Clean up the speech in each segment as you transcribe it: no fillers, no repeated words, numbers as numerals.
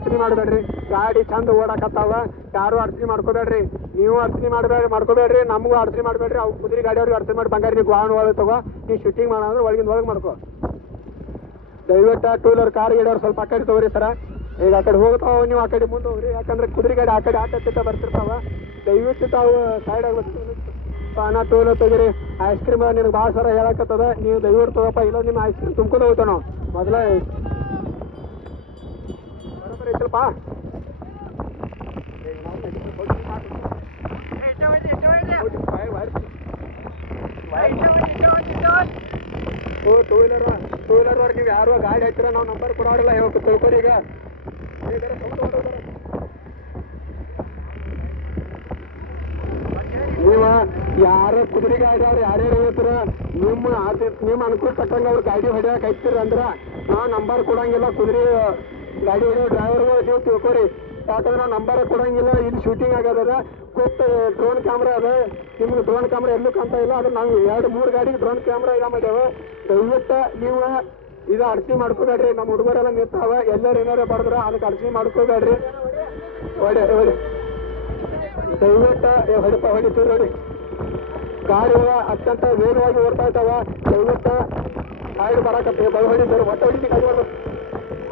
ಅರ್ಚನೆ ಮಾಡಬೇಡ್ರಿ. ಗಾಡಿ ಚಂದ ಓಡಾಕತ್ತಾವ, ಯಾರು ಅರ್ಚನೆ ಮಾಡ್ಕೋಬೇಡ್ರಿ. ನೀವು ಅರ್ಚನೆ ಮಾಡ್ಕೋಬೇಡ್ರಿ, ನಮಗೂ ಅರ್ಚನೆ ಮಾಡಬೇಡ್ರಿ. ಅವು ಕುದುರೆ ಗಾಡಿ ಅವ್ರಿಗೆ ಅರ್ಚನೆ ಮಾಡಿ ಬಂಗಾರ ನೀವು ವಾಹನ ಒಳಗೆ ತಗೋ. ನೀವು ಶೂಟಿಂಗ್ ಮಾಡೋದ್ರೆ ಒಳಗಿಂದ ಒಳಗೆ ಮಾಡ್ಕೋ. ದಯವಿಟ್ಟು ಟೂ ವೀಲರ್ ಕಾರ್ ಗಾಡಿಯವ್ರು ಸ್ವಲ್ಪ ಆ ಕಡೆ ತಗೋರಿ ಸರ. ಈಗ ಆ ಕಡೆ ಹೋಗ್ತಾವ, ನೀವು ಆ ಕಡೆ ಮುಂದೆ ಹೋಗ್ರಿ. ಯಾಕಂದ್ರೆ ಕುದುರೆ ಗಾಡಿ ಆ ಕಡೆ ಆಟ ಬರ್ತಿರ್ತಾವ. ದಯವಿಟ್ಟು ತಾವು ಸೈಡ್ ಆಗ್ಬೇಕು. ನಾ ಟೂ ವೀಲರ್ ತೆಗೀರಿ. ಐಸ್ ಕ್ರೀಮ್ ನಿನಗೆ ಭಾಳ ಸರ ಹೇಳಕತ್ತದ, ನೀವು ದಯವಿಟ್ಟು ತಗೋಪ್ಪ. ಇಲ್ಲ ನಿಮ್ಮ ಐಸ್ ಕ್ರೀಮ್ ತುಂಬ್ಕೊಂಡು ಹೋಗ್ತಾವ ನಾವು ಮೊದಲ ಬರೋಬ್ಬರಿ ಐತಲ್ಪ. ಟೂ ವೀಲರ್ ಅವ್ರಿಗೆ ನೀವು ಯಾರು ಗಾಡಿ ಹಾಕಿರ ನಾವು ನಂಬರ್ ಕೊಡೋರಿಲ್ಲ, ಹೇಳ್ಬೇಕು ತಿಳ್ಕೊರಿ. ಈಗ ನೀವು ಯಾರು ಕುದುರೆ ಗಾಡಿ ಅವ್ರು ಯಾರ್ಯಾರು ಹೇಳ್ತೀರ, ನಿಮ್ಮ ಅನುಕೂಲ ತಕ್ಕಂಗೆ ಅವ್ರು ಗಾಡಿ ಹೊಡ್ಯಾಕ ಹಚ್ಚಿರ ಅಂದ್ರೆ ನಾವು ನಂಬರ್ ಕೊಡಂಗಿಲ್ಲ. ಕುದುರೆ ಗಾಡಿ ಹೊಡೆಯೋ ಡ್ರೈವರ್ಗಳು ನೀವು ತಿಳ್ಕೊರಿ. ಯಾಕಂದ್ರೆ ನಾವು ನಂಬರ್ ಕೊಡಂಗಿಲ್ಲ. ಇಲ್ಲಿ ಶೂಟಿಂಗ್ ಆಗೋದ ಕೊಟ್ಟು ಡ್ರೋನ್ ಕ್ಯಾಮ್ರಾ ಅದ. ನಿಮ್ಗೆ ಡ್ರೋನ್ ಕ್ಯಾಮ್ರಾ ಎಲ್ಲೂ ಕಾಣ್ತಾ ಇಲ್ಲ. ಅದು ನಾವು 2-3 ಗಾಡಿಗೆ ಡ್ರೋನ್ ಕ್ಯಾಮ್ರಾ ಇಲ್ಲ ಮಾಡ್ಯಾವ. ದಯವಿಟ್ಟು ನೀವು ಇದು ಅರ್ಚನೆ ಮಾಡ್ಕೋಬೇಡ್ರಿ. ನಮ್ಮ ಹುಡುಗರೆಲ್ಲ ನಿಂತಾವ, ಎಲ್ಲರೂ ಏನಾರು ಬಡಿದ್ರೆ ಅದಕ್ಕೆ ಅರ್ಚನೆ ಮಾಡ್ಕೋಬೇಡ್ರಿ. ದಯವಿಟ್ಟು ಹೊಡಿತೀವಿ ನೋಡಿ. ಗಾಡಿಗಳ ಅತ್ಯಂತ ವೇಗವಾಗಿ ಓಡ್ತಾ ಇದ್ದಾವ. ದಯವಿಟ್ಟು ಸೈಡ್ ಬರಕತ್ತೆ ಹೊಡಿತಾರೆ. ಒಟ್ಟು ಹೊಡಿತಿ ಗಾಡಿ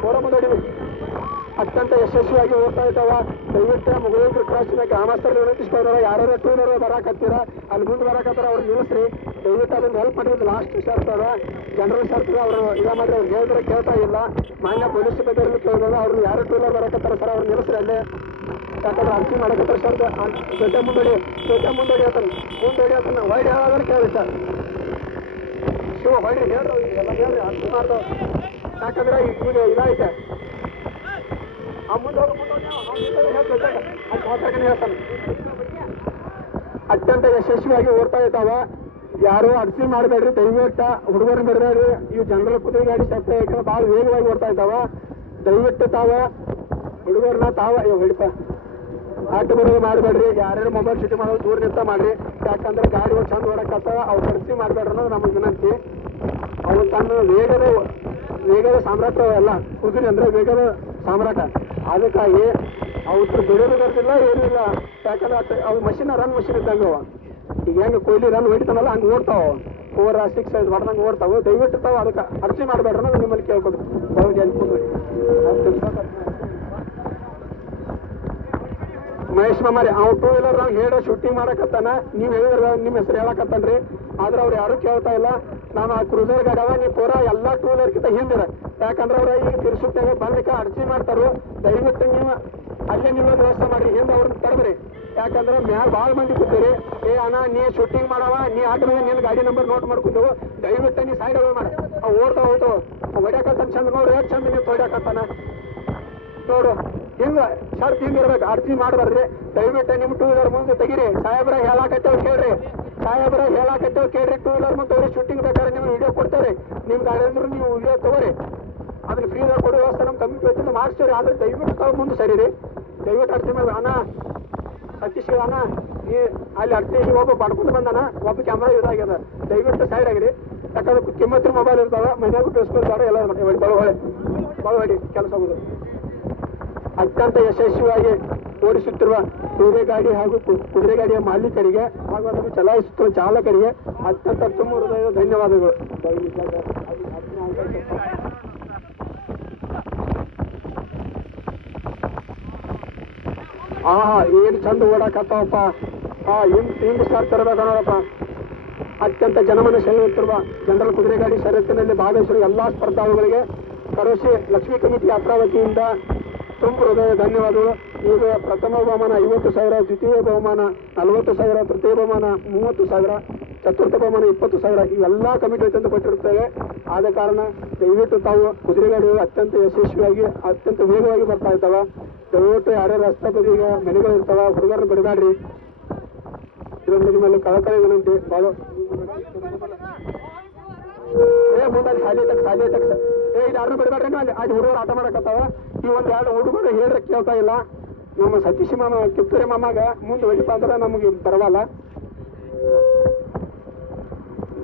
ಹೊರ ಮುಂದೆ ಹೊಡಿವಿ. ಅತ್ಯಂತ ಯಶಸ್ವಿಯಾಗಿ ಓಡ್ತಾ ಇದ್ದಾವ. ದಯವಿಟ್ಟು ಮುಗುಳೂರು ಕ್ರಾಸಿನ ಗ್ರಾಮಸ್ಥರು ವಿನಂತಿಸ್ತಾ ಇದ್ದಾರೆ, ಯಾರ್ಯಾರು ಟೂ ವೀಲರ್ ಬರಾಕತ್ತೀರ ಅಲ್ಲಿ ಮುಂದೆ ಬರಾಕತ್ತಾರ ಅವ್ರು ನಿಲ್ಲಿಸ್ರಿ. ದಯವಿಟ್ಟು ಅದನ್ನು ಹೆಲ್ಪ್ ಮಾಡಿದ್ರೆ ಲಾಸ್ಟ್ ಶರ್ಟ್ ಅದ, ಜನರಲ್ ಶರ್ಟ್ ಅವ್ರು ಈಗ ಮಾಡಿ ಅವ್ರು ಹೇಳಿದ್ರೆ ಕೇಳ್ತಾ ಇಲ್ಲ. ಮಾನ್ಯ ಪೊಲೀಸ್ ಸಿಬ್ಬಂದಿ ಕೇಳಿದಾಗ ಅವ್ರು ಯಾರು ಟೂ ವೀಲರ್ ಬರಾಕತ್ತಾರ ಸರ್ ಅವ್ರು ನಿಲ್ಲಿಸ್ರಿ ಅಲ್ಲೇ. ಯಾಕಂದ್ರೆ ಅರ್ಚಿ ಮಾಡಕತ್ತಾರ ಸರ್. ಜೊತೆ ಮುಂದಡಿ ಆತನ ಹೊಡಿ ಹೇಳೋದ್ರೆ ಕೇಳಿ ಸರ್. ಶಿವ ಹೊಡಿ ಹೇಳ್ರಿ, ಎಲ್ಲ ಹೇಳ್ರಿ ಅರ್ಚಿ ಮಾಡ್ತಾವ. ಯಾಕಂದ್ರೆ ಈಗ ಇದೈತೆ ಹೇಳ್ತಾನೆ. ಅತ್ಯಂತ ಯಶಸ್ವಿಯಾಗಿ ಓಡ್ತಾ ಇದ್ದಾವ. ಯಾರು ಅರ್ಚನೆ ಮಾಡಬೇಡ್ರಿ. ದಯವಿಟ್ಟು ಹುಡುಗರನ್ನ ಬಿಡಬೇಡ್ರಿ. ಇವು ಜನರಲ್ ಕುದುರೆ ಗಾಡಿ ಶಕ್ತಿ ಭಾಳ ವೇಗವಾಗಿ ಓಡ್ತಾ ಇದ್ದಾವ. ದಯವಿಟ್ಟು ತಾವ ಹುಡುಗರನ್ನ ಹಿಡಿಪ ಆಟ ಬರೋದು ಮಾಡಬೇಡ್ರಿ. ಯಾರ್ಯಾರು ಮೊಬೈಲ್ ಶೂಟಿಂಗ್ ಮಾಡೋದು ದೂರ ನಿಂತ ಮಾಡ್ರಿ. ಯಾಕಂದ್ರೆ ಗಾಡಿಗಳು ಚಂದ ಓಡಕತ್ತ ಅವ್ರು ಅರ್ಚನೆ ಮಾಡಬೇಡ್ರಿ ಅನ್ನೋದು ನಮಗೆ ವಿನಂತಿ. ಅವ್ರು ತನ್ನ ವೇಗದ ಸಾಮ್ರಾಟ ಎಲ್ಲ ಕುದುರೆ ಅಂದ್ರೆ ವೇಗದ ಸಾಮ್ರಾಟ. ಅದಕ್ಕಾಗಿ ಅವ್ರು ಬಿಡೋದು ಬರ್ತಿಲ್ಲ ಏನಿಲ್ಲ. ಯಾಕಂದ್ರೆ ಅವು ರನ್ ಮಷಿನ್ ಇದ್ದಂಗೆ ಅವ. ಈಗ ಹೆಂಗೆ ಕೊಹ್ಲಿ ರನ್ ಹೊಡಿತಾನಲ್ಲ ಹಂಗೆ ಓಡ್ತಾವ. 4 6 5 ಹೊಡೆದಂಗೆ ಓಡ್ತಾವೆ. ದಯವಿಟ್ಟು ತಾವು ಅದಕ್ಕೆ ಅರ್ಚನೆ ಮಾಡಬೇಡ್ರಿ ಅನ್ನೋದು ನಿಮ್ಮಲ್ಲಿ ಕೇಳ್ಕೊಡು. ಮಹೇಶ್ ಮಾಮಾರಿ ಅವ್ನು ಟೂ ವೀಲರ್ ನಾವು ಹೇಳೋ ಶೂಟಿಂಗ್ ಮಾಡಕತ್ತಾನ. ನೀವು ಹೇಳಿದ್ರೆ ನಿಮ್ಮ ಹೆಸರು ಹೇಳಕತ್ತಾನ್ರಿ. ಆದ್ರೆ ಅವ್ರು ಯಾರು ಕೇಳ್ತಾ ಇಲ್ಲ. ನಾನು ಆ ಕ್ರೂಸರ್ ಗಾಡವ ನೀವು ಪೂರಾ ಎಲ್ಲ ಟೂ ವೀಲರ್ಗಿಂತ ಹಿಂದಿರ. ಯಾಕಂದ್ರೆ ಅವ್ರು ಈಗ ತಿರ್ಸುತ್ತಾಗ ಬಂದಕ್ಕೆ ಅರ್ಚನೆ ಮಾಡ್ತಾರೋ. ದಯವಿಟ್ಟು ನೀವು ಅಲ್ಲೇ ನೀವು ವ್ಯವಸ್ಥೆ ಮಾಡ್ರಿ, ಹಿಂದೆ ಅವ್ರನ್ನ ತರದ್ರಿ. ಯಾಕಂದ್ರೆ ಮ್ಯಾಲ ಭಾಳ ಮಂದಿ ಕೂತೀರಿ. ಅಣ್ಣ ನೀ ಶೂಟಿಂಗ್ ಮಾಡವ, ನೀ ಆಟ ನಿನ್ನ ಗಾಡಿ ನಂಬರ್ ನೋಟ್ ಮಾಡ್ಕೊಂಡವು. ದಯವಿಟ್ಟು ನೀ ಸೈಡ್ ಅವ ಮಾಡ. ಅವು ಓಡ್ತಾ ಹೋಗ್ತಾವ. ಹೊಡ್ಯಾಕತ್ತಾನ ಚಂದ ನೋಡು, ಎಷ್ಟು ಚಂದ ನೀವು ಹೊಡ್ಯಾಕತ್ತಾನ ನೋಡು. ಹಿಂಗ ಶರ್ಟ್ ಹಿಂಗಿರ್ಬೇಕು, ಅರ್ಚನೆ ಮಾಡಬಾರ್ದ್ರಿ. ದಯವಿಟ್ಟು ನಿಮ್ಮ ಟೂ ವೀಲರ್ ಮುಂದೆ ತೆಗಿರಿ. ಸಾಹೇಬ್ರ ಹೇಳಾಕತ್ತೇವ್ ಕೇಳ್ರಿ. ಟೂ ವೀಲರ್ ಮುಂದೆ ತಗೋರಿ. ಶೂಟಿಂಗ್ ಬೇಕಾದ್ರೆ ನೀವು ವಿಡಿಯೋ ಕೊಡ್ತಾರೆ. ನಿಮ್ಮ ಗಾಡಿ ಅಂದ್ರೆ ನೀವು ವಿಡಿಯೋ ತಗೋರಿ. ಅದನ್ನ ಫ್ರೀದಾಗ ಕೊಡೋ ವ್ಯವಸ್ಥೆ ನಮ್ಮ ಕಮ್ಮಿ ವೇತನ ಮಾಡಿಸ್ತೀರಿ. ಆದ್ರೆ ದಯವಿಟ್ಟು ತಾವು ಮುಂದೆ ಸರಿರಿ. ದಯವಿಟ್ಟು ಅರ್ಚನೆ ಮಾಡಿ. ಅಣ್ಣ ಸತೀಶ್ ಅಣ್ಣ ನೀ ಅಲ್ಲಿ ಅರ್ಚನೆ ಒಬ್ಬ ಪಡ್ಕೊಂಡು ಬಂದಾನ, ಒಬ್ಬ ಕ್ಯಾಮ್ರಾ ಇದಾಗ್ಯದ. ದಯವಿಟ್ಟು ಸೈಡ್ ಆಗಿರಿ. ಯಾಕಂದ್ರೆ ಕಿಮ್ಮತ್ತಿನ ಮೊಬೈಲ್ ಇರ್ತಾವ, ಮನ್ಯಾಗ ಬೇಸ್ಕೊಳ್ತಾರೆ ಎಲ್ಲ ಹೊಡಿ ಕೆಲಸ ಆಗೋದು. ಅತ್ಯಂತ ಯಶಸ್ವಿಯಾಗಿ ಓಡಿಸುತ್ತಿರುವ ಕುದುರೆ ಗಾಡಿ ಹಾಗೂ ಕುದುರೆ ಗಾಡಿಯ ಮಾಲೀಕರಿಗೆ ಹಾಗೂ ಅದನ್ನು ಚಲಾಯಿಸುತ್ತಿರುವ ಚಾಲಕರಿಗೆ ಅತ್ಯಂತ ತುಂಬ ಹೃದಯದ ಧನ್ಯವಾದಗಳು. ಏನು ಚಂದ ಓಡಾಕತ್ತಾವಪ್ಪ. ಹಿಂಗ್ ಸ್ಟಾರ್ ತರಬೇಕ ನೋಡಪ್ಪ. ಅತ್ಯಂತ ಜನಮನ ಸೆಳೆಯುತ್ತಿರುವ ಜನರಲ್ ಕುದುರೆ ಗಾಡಿ ಷರತ್ತಿನಲ್ಲಿ ಭಾಗವಹಿಸಿರುವ ಎಲ್ಲಾ ಸ್ಪರ್ಧಾಳುಗಳಿಗೆ ಕರೋಶಿ ಲಕ್ಷ್ಮೀ ಕಮಿಟಿ ಯಾತ್ರಾ ವತಿಯಿಂದ ತುಂಬ ಹೃದಯ ಧನ್ಯವಾದಗಳು. ಈಗ ಪ್ರಥಮ ಬಹುಮಾನ 50,000, ದ್ವಿತೀಯ ಬಹುಮಾನ 40,000, ತೃತೀಯ ಬಹುಮಾನ 30,000, ಚತುರ್ಥ ಬಹುಮಾನ 20,000 ಇವೆಲ್ಲ ಕಮಿಟಿ ವತಿಯಿಂದ ಕೊಟ್ಟಿರುತ್ತೇವೆ. ಆದ ಕಾರಣ ದಯವಿಟ್ಟು ತಾವು ಕುದುರೆ ಗಾಡಿಗಳು ಅತ್ಯಂತ ಯಶಸ್ವಿಯಾಗಿ ಅತ್ಯಂತ ವೇಗವಾಗಿ ಬರ್ತಾ ಇದ್ದಾವ. ದಯವಿಟ್ಟು ಯಾರ್ಯಾರು ರಸ್ತೆ ಬದಿಗೆ ಮನೆಗಳು ಇರ್ತಾವ ಹುಡುಗರನ್ನ ಬಿಡಬೇಡ್ರಿ. ಇದೊಂದು ನಿಮ್ಮಲ್ಲಿ ಕಳಕಳಿ ವಿನಂತಿ. ಭಾಳ ಮುಂದೆ ಶಾಲೆ ತಕ್ಷ ಇದು ಯಾರನ್ನೂ ಬಿಡಬೇಡ್ರಿ. ಅಲ್ಲಿ ಹುಡುಗರು ಆಟ ಮಾಡಕತ್ತಾವ. ಈ ಒಂದು 2 ಹುಡುಗರು ಹೇಳ್ರೆ ಕೇಳ್ತಾ ಇಲ್ಲ. ನಮ್ಮ ಸತೀಶ್ ಮಾಮ ಕಿತ್ತೂರಿ ಮಾಮಾಗ ಮುಂದೆ ಹೊಡಿಪ ಅಂದ್ರೆ ನಮಗೆ ಬರವಲ್ಲ.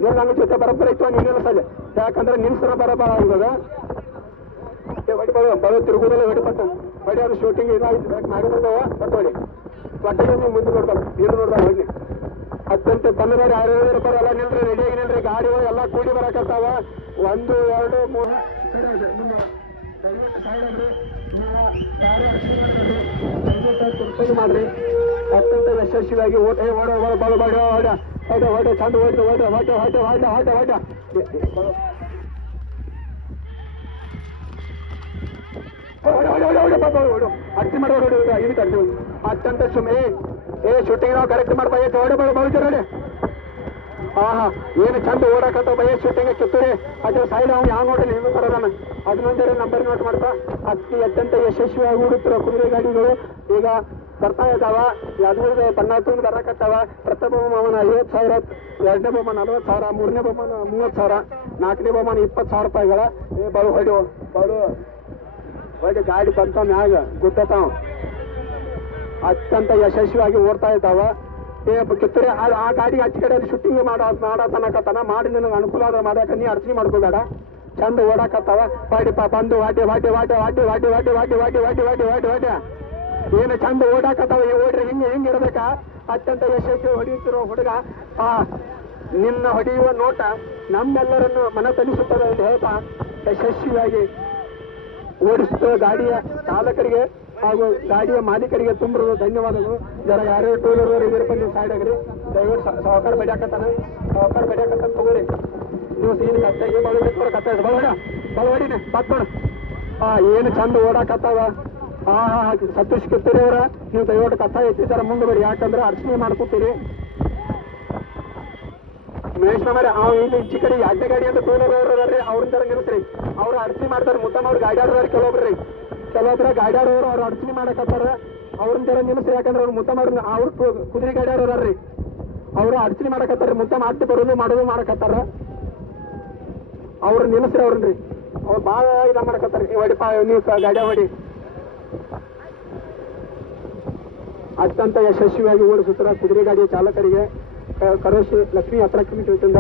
ನೀನು ನನ್ನ ಜೊತೆ ಬರೋಬ್ಬರ ಇತ್ತು ನೀನೆಲ್ಲ ಸಲ. ಯಾಕಂದ್ರೆ ನಿನ್ಸರ ಬರಬಾರ ಇವಾಗ ಹೊಡಿಬೋದು ತಿರುಗುದಲ್ಲೇ ಹೊಡಿಪತ್ತ. ಹೊಡಿ ಅವ್ರು ಶೂಟಿಂಗ್ ಇದಾಯ್ತು ಮಾಡಿಕೊಂಡವ ಹೊಟ್ಟೋಡಿ ಹೊಟ್ಟೆಗೆ ನೀವು ಮುಂದೆ ನೋಡ್ಬಾರ ಹಿಂದೆ ನೋಡ್ಬಾರ ಹೋಗಿ ಅತ್ಯಂತ ಬಂದವರು ಯಾರು ಬರಲ್ಲ ನಿಲ್ರಿ ರೆಡಿಯಾಗಿ ನಿಲ್ರಿ ಗಾಡಿ ಎಲ್ಲ ಕೂಡಿ ಬರಕತ್ತಾವ 1 2 3 ಮುಂದೆ ದಯವಿಟ್ಟು ಸೈಡ್ ಆಗ್ರಿ ನೀವು ಮಾಡ್ರಿ ಅತ್ಯಂತ ಯಶಸ್ವಿಯಾಗಿ ಓಡ ಚಂದ ಓಡ ಅರ್ತಿ ಮಾಡೋದು ಇದಕ್ಕೆ ಅರ್ತಿ ಅತ್ಯಂತ ಶೂಟಿಂಗ್ ನಾವು ಕರೆಕ್ಟ್ ಮಾಡ್ಬಾ ನೋಡಿ ಹಾ ಏನು ಚಂದ ಓಡಾಕತ್ತ ಬಯ ಶೂಟಿಂಗ್ ಕಿತ್ತೂರಿ ಅದ್ರ ಸೈಡ್ ಅವ್ನು ಯಾವ ನೋಡಲಿ ಹಿಂದೆ ಬರೋದಾನ ಅದನ್ನೊಂದೇ ನಂಬರ್ ನೋಟ್ ಮಾಡ್ತಾ ಅತ್ಯಂತ ಯಶಸ್ವಿಯಾಗಿ ಓಡುತ್ತಿರೋ ಕುದುರೆ ಗಾಡಿಗಳು ಈಗ ಬರ್ತಾ ಇದ್ದಾವ ಯಾದಗಿರಿ ಬನ್ನಾತೂರು ಬರಕತ್ತಾವ ಪ್ರಥಮ ಬಹುಮಾನ 50,000, ಎರಡನೇ ಬಹುಮಾನ 40,000, ಮೂರನೇ ಬಹುಮಾನ 30,000, ನಾಲ್ಕನೇ ಬಹುಮಾನ 20,000 ರೂಪಾಯಿಗಳ ಹೊಡಿ ಗಾಡಿ ಬಂತ ಮ್ಯಾಗ ಗುದ್ದತಾವ ಅತ್ಯಂತ ಯಶಸ್ವಿಯಾಗಿ ಓಡ್ತಾ ಇದ್ದಾವ ಕಿತ್ತೂರಿ ಆ ಗಾಡಿ ಹಚ್ಚ ಕಡೆ ಶೂಟಿಂಗ್ ಮಾಡತನಕತನ ಮಾಡಿ ನಿನಗೆ ಅನುಕೂಲ ಆದ್ರೆ ಮಾಡ್ಯಾಕ ನೀ ಅರ್ಚನೆ ಮಾಡ್ಕೋಬೇಡ ಚಂದ ಓಡಾಕತ್ತಾವ ಬಾಡಿಪ್ಪ ಬಂದು ವಾಡ್ಯ ಏನು ಚಂದ ಓಡಾಕತ್ತಾವ ಓಡ್ರಿ ಹಿಂಗೆ ಇರ್ಬೇಕಾ ಅತ್ಯಂತ ಯಶಸ್ವಿ ಹೊಡೆಯುತ್ತಿರೋ ಹುಡುಗ ನಿನ್ನ ಹೊಡೆಯುವ ನೋಟ ನಮ್ಮೆಲ್ಲರನ್ನು ಮನತನಿಸುತ್ತದೆ ಎಂದು ಹೇಳ್ತಾ ಯಶಸ್ವಿಯಾಗಿ ಓಡಿಸುವ ಗಾಡಿಯ ಚಾಲಕರಿಗೆ ಹಾಗೂ ಗಾಡಿಯ ಮಾಲೀಕರಿಗೆ ತುಂಬ ಧನ್ಯವಾದಗಳು ಜರ ಯಾರ್ಯಾರು ಟೂ ವೀಲರ್ ಇದ್ರ ಬಂದು ಸೈಡ್ ಆಗ್ರಿ ದಯವಿಟ್ಟು ಸಾವುಕಾರ ಬಡಿಯಾಕತ್ತಾನ ತಗೋರಿ ನೀವು ಸೀನ್ ಕತ್ತಾಗಿ ಕತ್ತ ಬಳವಡಿನೇ ಬತ್ತೋಣ ಏನು ಚಂದ ಓಡಾಕತ್ತಾವ ಸತೀಶ್ ಕಿತ್ತೂರಿ ಅವರ ನೀವು ದಯವಿಟ್ಟು ಕತ್ತ ಎತ್ತಿದಾರ ಮುಂದೆ ಬರಿ ಯಾಕಂದ್ರೆ ಅರ್ಚನೆ ಮಾಡ್ಕೊತೀರಿ ಮಹೇಶ್ ನಮ್ಮರೆ ಇಲ್ಲಿ ಈಚೆ ಕಡೆ ಯಾಕೆ ಗಾಡಿ ಅಂತ ಟೂ ವೀಲರ್ ಅವ್ರಿ ಅವ್ರ ತರ ನಿಲ್ಸ್ರಿ ಅವ್ರು ಅರ್ಚನೆ ಮಾಡ್ತಾರೆ ಮುತ್ತಮ್ಮ ಅವ್ರು ಗಾಡಿ ಆಡೋರು ಕೆಲವೊಬ್ರ ಗಾಡಿ ಆಡೋರು ಅವ್ರು ಅರ್ಚನೆ ಮಾಡಕತ್ತಾರ ಅವ್ರನ್ನ ತರ ನಿಲ್ಸ್ರಿ ಯಾಕಂದ್ರೆ ಅವ್ರು ಮುತ್ತಮ್ಮ ಅವ್ರು ಕುದುರೆ ಗಾಡಿ ಆಡೋರ್ರಿ ಅವರು ಅರ್ಚನೆ ಮಾಡಕತ್ತಾರ ಮುತ್ತಮ್ಮ ಅಡ್ಡಿ ಬರೋದು ಮಾಡೋದು ಮಾಡಕತ್ತಾರ ಅವ್ರ ನಿಲ್ಸ್ರಿ ಅವ್ರನ್ರಿ ಅವ್ರು ಭಾಳ ಇದ ಮಾಡಕತ್ತಾರ ಹೊಡಿಪ ನೀವು ಗಾಡಿ ಹೊಡಿ ಅತ್ಯಂತ ಯಶಸ್ವಿಯಾಗಿ ಓಡಿಸುತ್ತರ ಕುದುರೆ ಗಾಡಿಯ ಚಾಲಕರಿಗೆ ಕರೋಶಿ ಲಕ್ಷ್ಮೀ ಯಾತ್ರಾ ಕಮಿಟಿ ವತಿಯಿಂದ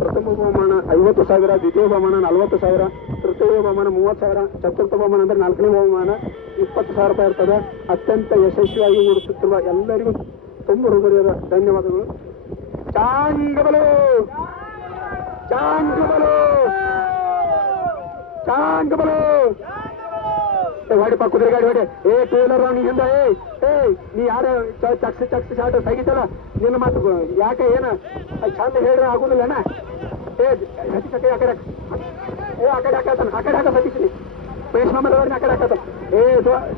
ಪ್ರಥಮ ಬಹುಮಾನ 50,000, ದ್ವಿತೀಯ ಬಹುಮಾನ 40,000, ತೃತೀಯ ಬಹುಮಾನ 30,000, ಚತುರ್ಥ ಬಹುಮಾನ ಅಂದ್ರೆ 4ನೇ ಬಹುಮಾನ 20,000 ರೂಪಾಯಿ ಇರ್ತದೆ. ಅತ್ಯಂತ ಯಶಸ್ವಿಯಾಗಿ ಓಡಿಸುತ್ತಿರುವ ಎಲ್ಲರಿಗೂ ತುಂಬ ಹೃದಯದ ಧನ್ಯವಾದಗಳು. ಚಾಂಗಬಲು ಹೊಡಿಪ ಕುದುರೆ ಗಾಡಿ ಹೊಡಿ ಟೂ ವೀಲರ್ ನೀ ಹಿಂದ ನೀ ಯಾರ ಚಕ್ಸಿ ಚಾಟ ತೆಗಿತಲ್ಲ ನಿನ್ನ ಮಾತು ಯಾಕೆ ಏನ ಚಂದ ಹೇಳ್ರೆ ಆಗುದಿಲ್ಲಣ್ಣ ಆ ಕಡೆ ಹಾಕತಾನ ಆ ಕಡೆ ಹಾಕ ಸತೀಶಿ ಪೇಶ್ ನಮ್ಮಲ್ಲಿ ಆ ಕಡೆ ಹಾಕತ್ತ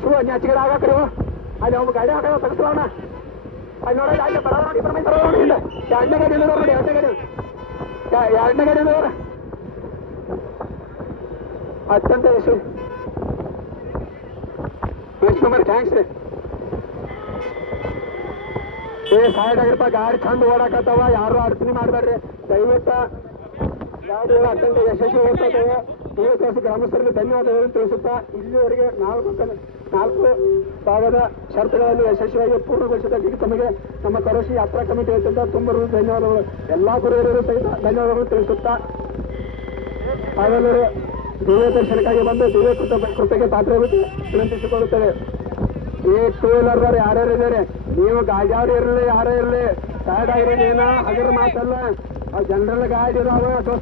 ಶೂ ನೀ ಆಚೆಗಡೆ ಆಗಾಕ್ರಿ ಅಲ್ಲಿ ಅವ್ನು ಗಾಡಿ ಹಾಕ ತಗಸ್ಲವಣ ಅಲ್ಲಿ ನೋಡಿ ಅಲ್ಲಿ ಬರ ನೋಡಿ ನೋಡಿ ಇಲ್ಲ ಎರಡನೇ ಗಾಡಿ ನೋಡಿ ಎರಡನೇ ಗಾಡಿ ನೋಡ್ರ ಅತ್ಯಂತ ಯಶಸ್ವಿ ಪೇಶ್ ನಂಬರ್ ಥ್ಯಾಂಕ್ಸ್ ರೀ ಸೈಡ್ ಆಗಿರಪ್ಪ ಗಾಡಿ ಚಂದ ಓಡಾಕತ್ತಾವ ಯಾರು ಅಡಚಣೆ ಮಾಡಬೇಡ್ರಿ ದಯವಿಟ್ಟು ಗಾಡಿಗಳು ಅತ್ಯಂತ ಯಶಸ್ವಿ ಓಡ್ತಾವೆ ತಿಳಿಸಿ ಗ್ರಾಮಸ್ಥರಿಗೆ ಧನ್ಯವಾದಗಳನ್ನು ತಿಳಿಸುತ್ತಾ ಇಲ್ಲಿವರೆಗೆ 4 ಭಾಗದ ಷರತ್ತುಗಳಲ್ಲಿ ಯಶಸ್ವಿಯಾಗಿ ಪೂರ್ಣಗೊಳಿಸಿದ್ದಕ್ಕೆ ತಮಗೆ ನಮ್ಮ ಕರೋಶಿ ಯಾತ್ರಾ ಕಮಿಟಿ ವತಿಯಿಂದ ತುಂಬ ಧನ್ಯವಾದಗಳು. ಎಲ್ಲ ಗುರುವರಿಗೂ ಸಹಿತ ಧನ್ಯವಾದಗಳು ತಿಳಿಸುತ್ತಾ ತಾವೆಲ್ಲರೂ ದಿವ್ಯ ದರ್ಶನಕ್ಕಾಗಿ ಬಂದು ದಿವ್ಯ ಕೃಪೆಗೆ ಪಾತ್ರವಾಗಿ ವಿನಂತಿಸಿಕೊಳ್ಳುತ್ತೇವೆ. ಟೂ ವೀಲರ್ ಯಾರ್ಯಾರು ಇದ್ದಾರೆ ನೀವು ಗಾಡಿಯವ್ರು ಇರಲಿ ಯಾರೇ ಇರಲಿ ಸೈಡ್ ಆಗಿರೋದೇನ ಅದರ ಮಾತಲ್ಲ ಜನರಲ್ ಗಾಡಿ ಇದಾವೆ ಅಥವಾ